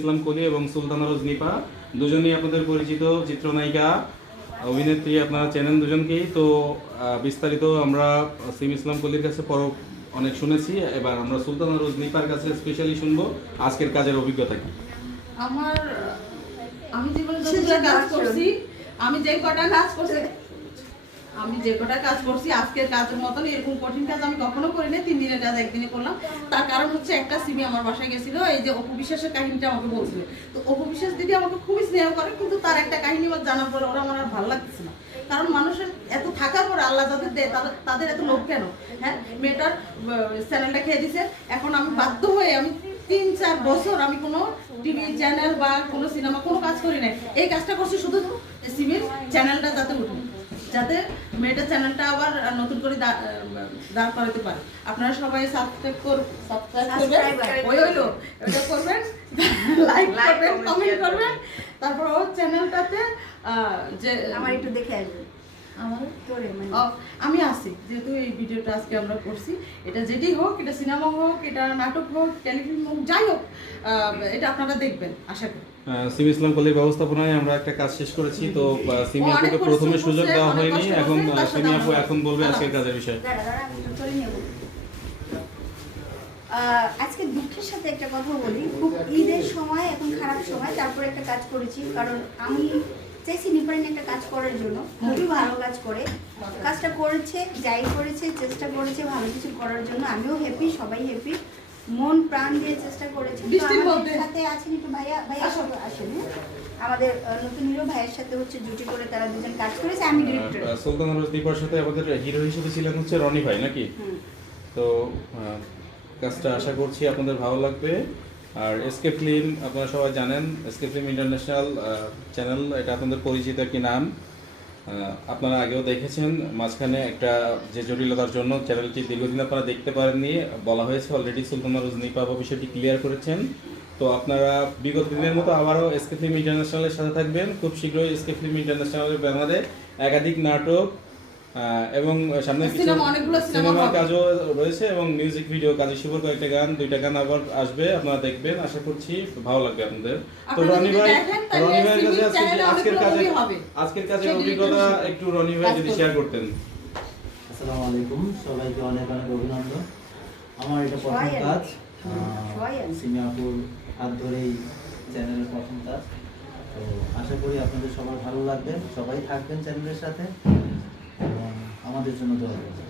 ইসলাম কলি এবং সুলতানা রোজ নিপা দুজনেই আপনাদের পরিচিত চিত্রনায়িকা অভিনেত্রী। আপনারা চেনেন দুজনকেই। তো বিস্তারিত আমরা সিম ইসলাম কলির কাছে অনেক শুনেছি। এবার আমরা সুলতানা রোজ নিপার কাছে স্পেশালি শুনবো আজকের কাজের অভিজ্ঞতা কি। আমি জীবনে যতগুলো কাজ করছি, আমি যে কটা কাজ করছি আজকের কাজের মতন এরকম কঠিন কাজ আমি কখনো করি না। 3 দিনের কাজ একদিনে করলাম। তার কারণ হচ্ছে একটা সিমি আমার বাসায় গেছিল, এই যে অপু বিশ্বাসের কাহিনীটা আমাকে বলছিল। তো অপু বিশ্বাস দিদি আমাকে খুবই স্নেহ করে, কিন্তু তার একটা কাহিনী আমার জানার পরে ওরা আমার আর ভালো লাগতেছে না। কারণ মানুষের এত থাকার পরে আল্লাহ যাদের দেয় তাদের এত লোভ কেন? হ্যাঁ, মেয়েটার চ্যানেলটা খেয়ে দিছে। এখন আমি বাধ্য হয়ে আমি 3-4 বছর আমি কোনো টিভি চ্যানেল বা কোনো সিনেমা কোনো কাজ করি নাই। এই কাজটা করছি শুধু সিমির চ্যানেলটা যাতে উঠে, যাতে মেয়েটার চ্যানেলটা আবার নতুন করে দাঁড় করাতে পারে। আপনারা সবাই সাবস্ক্রাইব করবেন, ওটা করবেন, লাইক করবেন, কমেন্ট করবেন। তারপর ওর চ্যানেলটাতে যে আমার একটু দেখে আসবেন। আমি আছি, যেহেতু এই ভিডিওটা আজকে আমরা করছি, এটা যেটি হোক, এটা সিনেমা হোক, এটা নাটক হোক, টেলিফিল্ম হোক, যাই হোক, এটা আপনারা দেখবেন আশা করি। সিম ইসলাম কলির ব্যবস্থাপনায় আমরা একটা কাজ শেষ করেছি। তো সিমি আপুকে প্রথমে সুযোগ দেওয়া হয়নি, এখন সিমি আপু এখন বলবে আজকের কাজের বিষয়ে। আজকে দুঃখের সাথে একটা কথা বলি, খুব ঈদের সময়, এখন খারাপ সময়, তারপরে একটা কাজ করেছি। কারণ আমি চাইছি নিপারিন একটা কাজ করার জন্য, খুবই ভালো কাজ করে, কাজটা করেছে, যাই করেছে, চেষ্টা করেছে ভালো কিছু করার জন্য। আমিও হ্যাপি, সবাই হ্যাপি, মন প্রাণ দিয়ে চেষ্টা করেছে। আমাদের সাথে আছেন একটু ভাইয়া সাথে আসেন, আমাদের নতুন হিরো ভাইয়ের সাথে হচ্ছে জুটি করে তারা দুজন কাজ করেছে। আমি ডিরেক্টর। সুলতানা রোজ নিপার সাথে আমাদের হিরো হিসেবে ছিলেন হচ্ছে রনি ভাই, নাকি? তো কাজটা আশা করছি আপনাদের ভালো লাগবে। আর এসকে ফিল্ম আপনারা সবাই জানেন, এসকে ফিল্ম ইন্টারন্যাশনাল চ্যানেল, এটা আপনাদের পরিচিত একটি নাম। আপনারা আগেও দেখেছেন, মাঝখানে একটা যে জটিলতার জন্য চ্যানেলটি দীর্ঘদিন আপনারা দেখতে পারেননি, বলা হয়েছে অলরেডি। সুলতানা রোজ নিপা বিষয়টি ক্লিয়ার করেছেন। তো আপনারা বিগত দিনের মতো আবারও এসকে ফিল্ম ইন্টারন্যাশনালের সাথে থাকবেন। খুব শীঘ্রই এসকে ফিল্ম ইন্টারন্যাশনালের ব্যানারে একাধিক নাটক এবং সামনে সিনেমার কাজও রয়েছে এবং মিউজিক ভিডিও, কাজী শিবর কয়েকটা গান, 2টা গান আবার আসবে, আপনারা দেখবেন। আশা করছি ভালো লাগবে আপনাদের। তো রনি ভাইয়ের কাছে আজকের কাজের অভিজ্ঞতা একটু রনি ভাই যদি শেয়ার করতেন। আসসালামু আলাইকুম, সবাইকে অনেক অনেক অভিনন্দন। আমার এটা প্রথম কাজ, সিমি আপুর হাত ধরেই চ্যানেলের প্রথম কাজ। তো আশা করি আপনাদের সবার ভালো লাগবে, সবাই থাকবেন চ্যানেলের সাথে এবং আমাদের জন্য দোয়া করবেন।